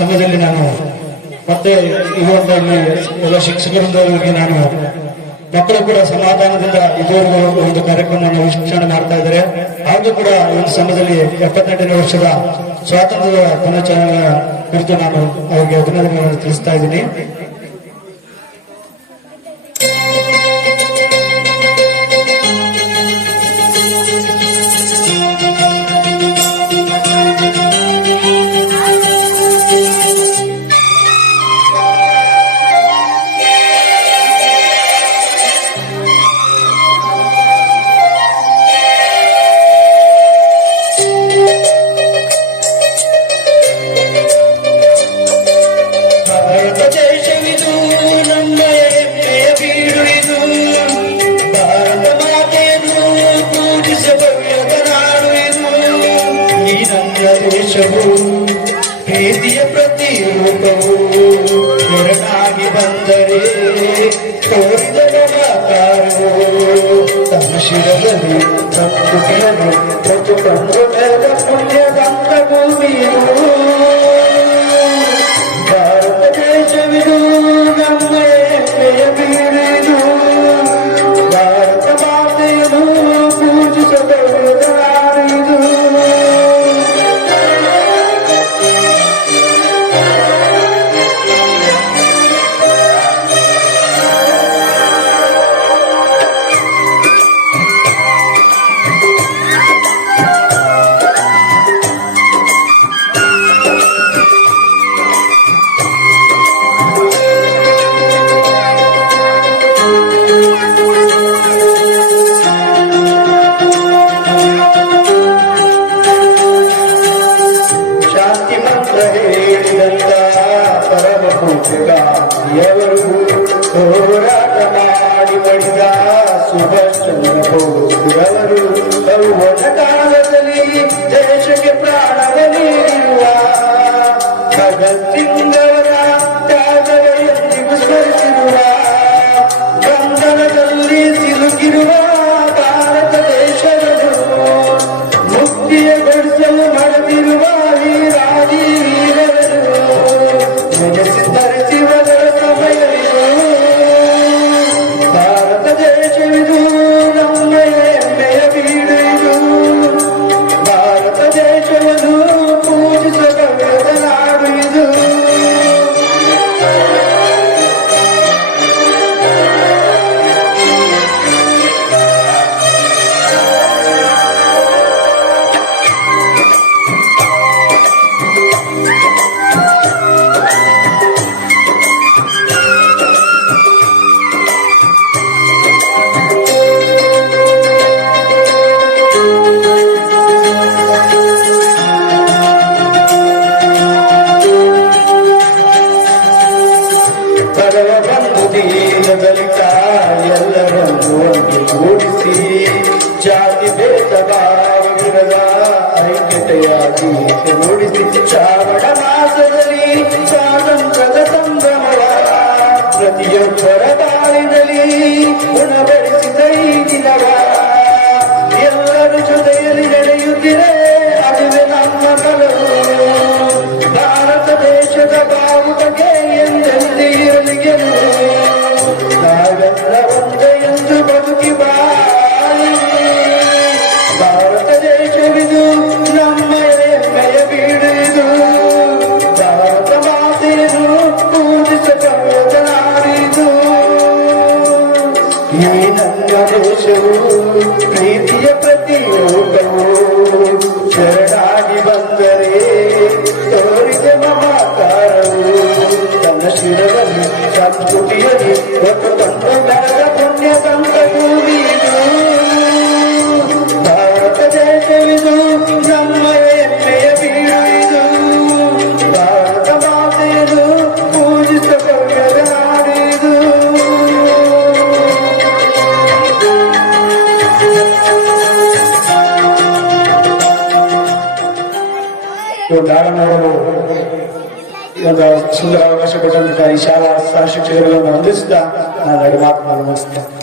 ಸಮಯದಲ್ಲಿ ನಾನು ಮತ್ತೆ ಇಲ್ಲಿ ಎಲ್ಲ ಶಿಕ್ಷಕರೊಂದಿಗೆ ನಾನು ಮಕ್ಕಳು ಕೂಡ ಸಮಾಧಾನದಿಂದ ಇದುವರೆಗೂ ಒಂದು ಕಾರ್ಯಕ್ರಮವನ್ನು ವೀಕ್ಷಣೆ ಮಾಡ್ತಾ ಇದ್ದಾರೆ. ಹಾಗೂ ಕೂಡ ಒಂದು ಸಮಯದಲ್ಲಿ 78ನೇ ವರ್ಷದ ಸ್ವಾತಂತ್ರ್ಯದ ದಿನಾಚರಣೆಯ ಕುರಿತು ನಾನು ಅವರಿಗೆ ಅಭಿನಂದನೆಗಳನ್ನು ತಿಳಿಸ್ತಾ ಇದ್ದೀನಿ. ಪ್ರೀತಿಯ ಪ್ರತಿರೂಪವು ಎರಡಾಗಿ ಬಂದರೆ ತೋರಿದ ನಮಕಾರವು ತಮ್ಮ ಶಿರದಲ್ಲಿ ಸಂಸ್ಕೃತಿಯನ್ನು ಹೊತ್ತುಕೊಂಡು ಬೆಳೆದ ಪುಣ್ಯ ಬಂದ ಭೂಮಿಯು ಭಾರತ ದೇಶವಿದು ನಮ್ಮ ಹೆಮ್ಮೆಯ ಬೀರಿದು ಭಾರತ ಮಾತೆಯನ್ನು ಪೂಜಿಸಬಹುದು ನಾಡಿದು. ಪರಮಪೂಜ್ಯರು ಹೋರಾಟ ಮಾಡಿ ಬಡಿದ ಸುಭಾಷ್ ಚಂದ್ರ ಬೋಸ್ರವರು ಯೌವನ ಕಾಲದಲ್ಲಿ ದೇಶಕ್ಕೆ ಪ್ರಾಣವ ನೀಡಿರುವ ಭಗತ್ ಸಿಂಗ್ ಅವರ ತ್ಯಾಗವೆಂದಿಗೂ ಸ್ಮರಿಸಿರುವ ಬಂಧನದಲ್ಲಿ ಸಿಲುಕಿರುವ ಭಾರತ ದೇಶವನ್ನು ಮುಕ್ತಿಯಗೊಳಿಸಲು ನಡೆದಿರುವ ಈ ರಾಜೀವರನ್ನು ನೆನೆಸಿದ್ದರಿಸುವುದರ ಸಮಯವಿದು. ಭಾರತ ದೇಶವಿದು ನಮ್ಮ ಹೆಮ್ಮೆಯ ಬೀಡಿದು ಭಾರತ ದೇಶವನ್ನು ಪೂಜಿಸಬಹುದ ನಾಡು ಇದು. ದಲಿತ ಎಲ್ಲರನ್ನು ಒಂದುಗೂಡಿಸಿ ಜಾತಿ ಭೇದ ಭಾವವಿರದ ಐಕ್ಯತೆಯಾಗಿ ಮೂಡಿಸಿ ಶ್ರಾವಣ ಮಾಸದಲ್ಲಿ ಸ್ವಾತಂತ್ರ್ಯದ ಸಂಭ್ರಮವ ಪ್ರತಿಯೊಬ್ಬರ ಬಾಳಿನಲ್ಲಿ ಗುಣಪಡಿಸಿದ ಈ ದಿನವ ಎಲ್ಲರ ಜೊತೆಯಲ್ಲಿ ನಡೆಯುತ್ತಿದೆ ಅದುವೆ ನಮ್ಮ ಬಲವು. ಭಾರತ ದೇಶದ ಬಾವುಟಕ್ಕೆ ಎಂದೆಂದು ಇರಲಿ ಗೆಲುವು. ನಾವೆಲ್ಲ ಒಂದೇ ಎಂದು ಬದುಕಿ ಬಾಳಿ ಭಾರತ ದೇಶವಿದು ನಮ್ಮ ಹೆಮ್ಮೆಯ ಬೀಡಿದು ಭಾರತ ಮಾತೆಯನ್ನು ಪೂಜಿಸಬಹುದ ನಾಡಿದು. ಈ ನನ್ನ ದೇಶವು ಪ್ರೀತಿಯ ಪ್ರತಿರೂಪವು ಶರಣಾಗಿ ಬಂದರೆ ತೋರಿದ ಮಮಕಾರವು ತನ್ನ ಶಿರದಲ್ಲಿ ಸಂಸ್ಕೃತಿಯಲ್ಲಿ ಹೊತ್ತುಕೊಂಡು ಬೆಳೆದ ಪುಣ್ಯ ಸಂತ ಭೂಮಿದು ಭಾರತ ದೇಶವಿದು ನಮ್ಮ ಹೆಮ್ಮೆಯ ಬೀಡಿದು ಭಾರತ ಮಾತೆಯನ್ನು ಪೂಜಿಸಬಹುದ ನಾಡಿದು. ದಾನ ಮಾಡಲು ಒಂದು ಸುಂದರ ಅವಕಾಶ ಕೊಟ್ಟಂತಹ ಈ ಶಾಲಾ ಸಹ ಶಿಕ್ಷಕರನ್ನು ವಂದಿಸಿದ ನಾನು ಮಾತನಾಡಲು ಮುಗಿಸ್ತೇನೆ.